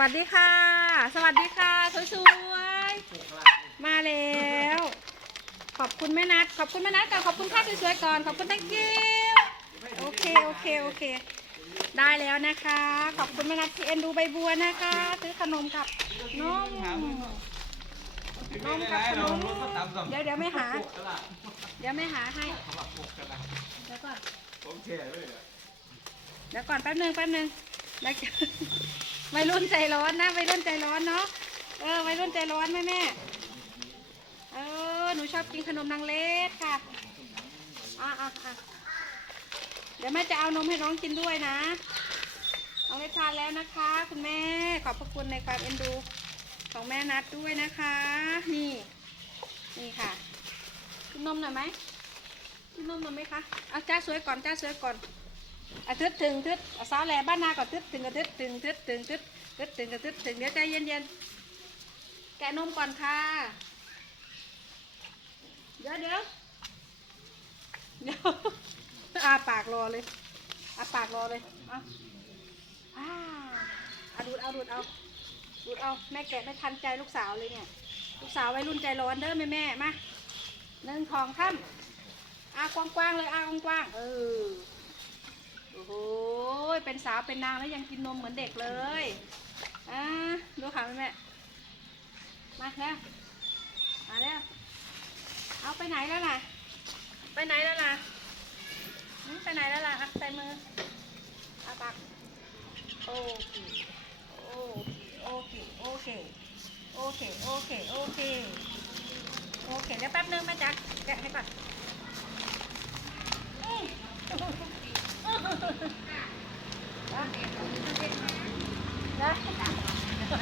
วัสดีค่ะ สวัสดีค่ะสวยสวยมาแล้ว ขอบคุณแม่นัดขอบคุณแม่นัดก่อนขอบคุณค่าสวยๆก่อนขอบคุณตั้งกิ้วโอเคโอเคโอเค ได้แล้วนะคะ ขอบคุณแม่นัดที่เอ็นดูใบบัวนะคะ ซื้อขนมกับนมนมกับขนมเดี๋ยวเดี๋ยวไม่หา เดี๋ยวไม่หาให้เดี๋ยวก่อนเดี๋ยวก่อนแป๊บนึงแป๊บนึงแล้ว ไม่รุ่นใจร้อนนะไม่รุ่นใจร้อนเนาะเออไม่รุ่นใจร้อนแม่แม่เออหนูชอบกินขนมนางเล็ดค่ะอะอะอะเดี๋ยวแม่จะเอานมให้น้องกินด้วยนะเอาไปทานแล้วนะคะ คุณแม่ขอบพระคุณในความเอ็นดูของแม่นัดด้วยนะคะ นี่ นี่ค่ะกินนมหน่อยไหมกินนมหน่อยไหมคะเอาจ้าสวยก่อนจ้าสวยก่อน อาทึดถึงทิศสาวแลบ้านนาก็ทึดถึงอาทึดถึงทึดถึงทึดทึดถึงอาทึดถึงเดี๋ยวใจเย็นๆแกนมก่อนค่ะ เดี๋ยวเดี๋ยวเดี๋ยวอาปากรอเลยอาปากรอเลยเอะอาอาดูดเอาดูดเอาดูดเอาแม่แกะไม่ทันใจลูกสาวเลยเนี่ยลูกสาววัยรุ่นใจร้อนเด้อแม่แม่มาหนึ่งทองค่ำอากว้างๆเลยอากว้างๆเออ เป็นสาวเป็นนางแล้วยังกินนมเหมือนเด็กเลยอ่าดูค่ะแม่มาแล้วมาแล้วเอาไปไหนแล้วล่ะ ไปไหนแล้วล่ะไปไหนแล้วล่ะใส่มืออาปากโอเคโอเคโอเคโอเคโอเคโอเคโอเคโอเคเดี๋ยวแป๊บนึงแม่จักแกะให้ก่อน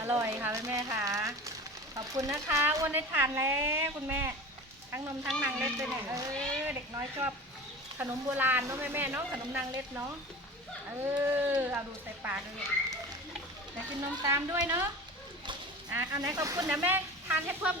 อร่อยค่ะแม่ค่ะขอบคุณนะคะอ้วนได้ทานแล้วคุณแม่ ทั้งนมทั้งนางเล็ดเลยเนี่ยเออเด็กน้อยชอบขนมโบราณเนาะแม่แม่เนาะขนมนางเล็ดเนาะเออเอาดูใส่ปากเลยแต่กินนมตามด้วยเนาะอะอันไหนขอบคุณนะแม่ทานให้เพิ่ม